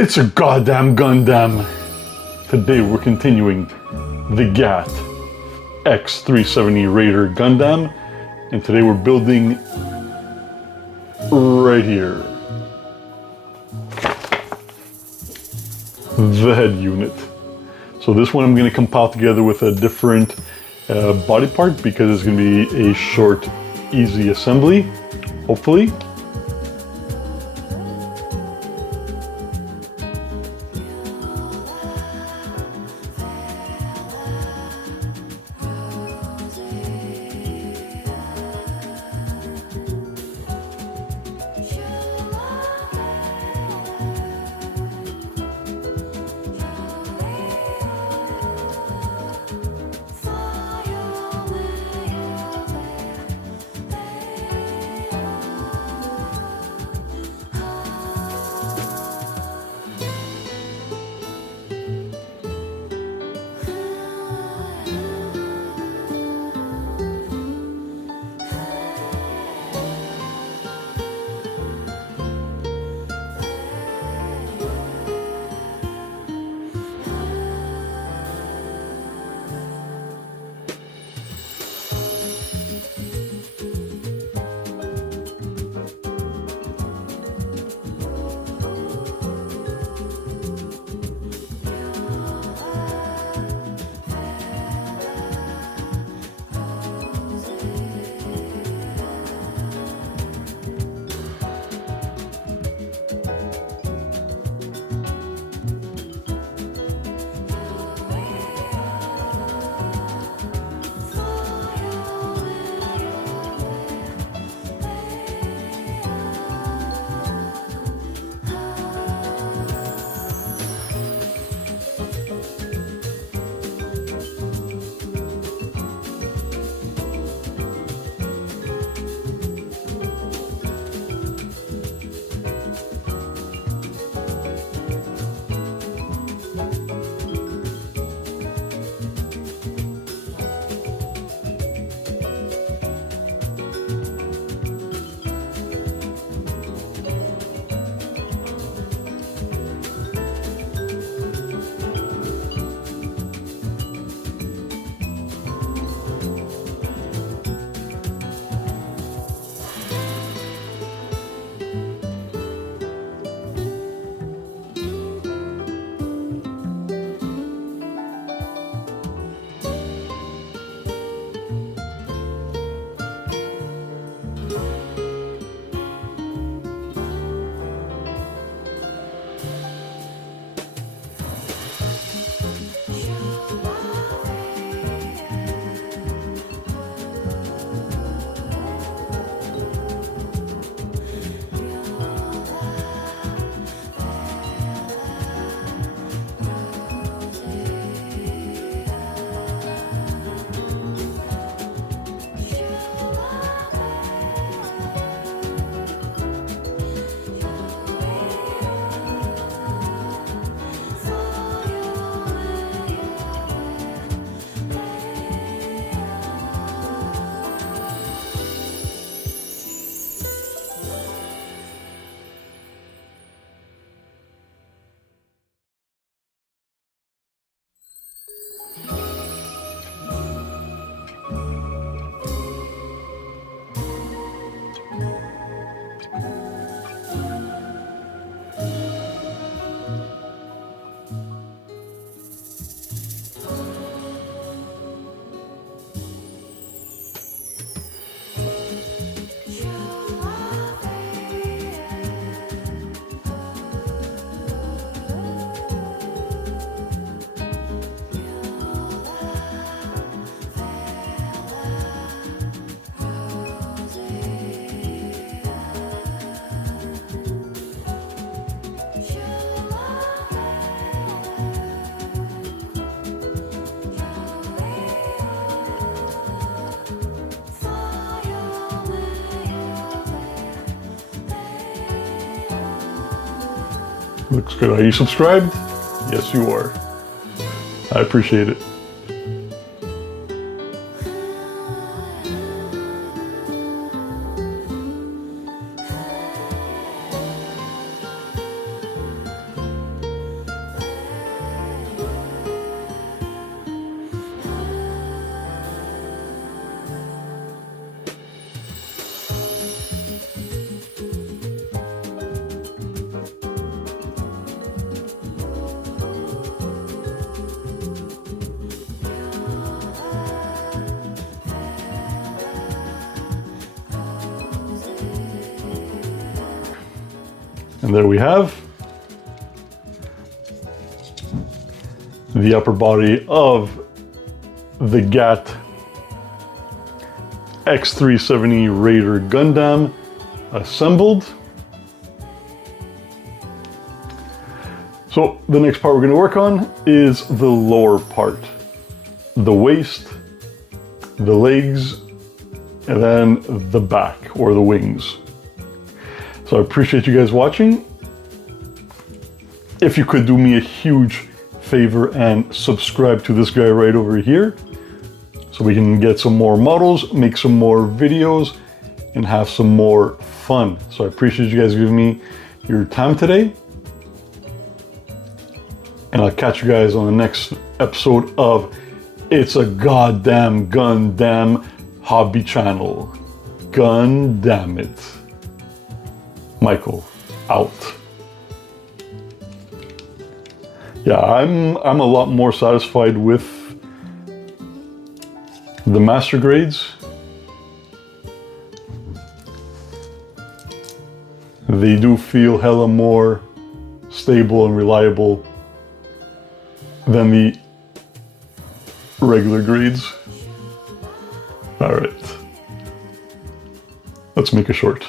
It's a goddamn Gundam! Today we're continuing the GAT X370 Raider Gundam, and today we're building right here the head unit. So this one I'm going to compile together with a different body part because it's going to be a short, easy assembly, hopefully. Looks good. Are you subscribed? Yes, you are. I appreciate it. And there we have the upper body of the GAT X370 Raider Gundam assembled. So the next part we're going to work on is the lower part, the waist, the legs, and then the back or the wings. So I appreciate you guys watching. If you could do me a huge favor and subscribe to this guy right over here so we can get some more models, make some more videos, and have some more fun. So I appreciate you guys giving me your time today. And I'll catch you guys on the next episode of It's a Goddamn Gundam Hobby Channel. Gundam it. Michael, out. Yeah, I'm a lot more satisfied with the master grades. They do feel hella more stable and reliable than the regular grades. All right, let's make a short.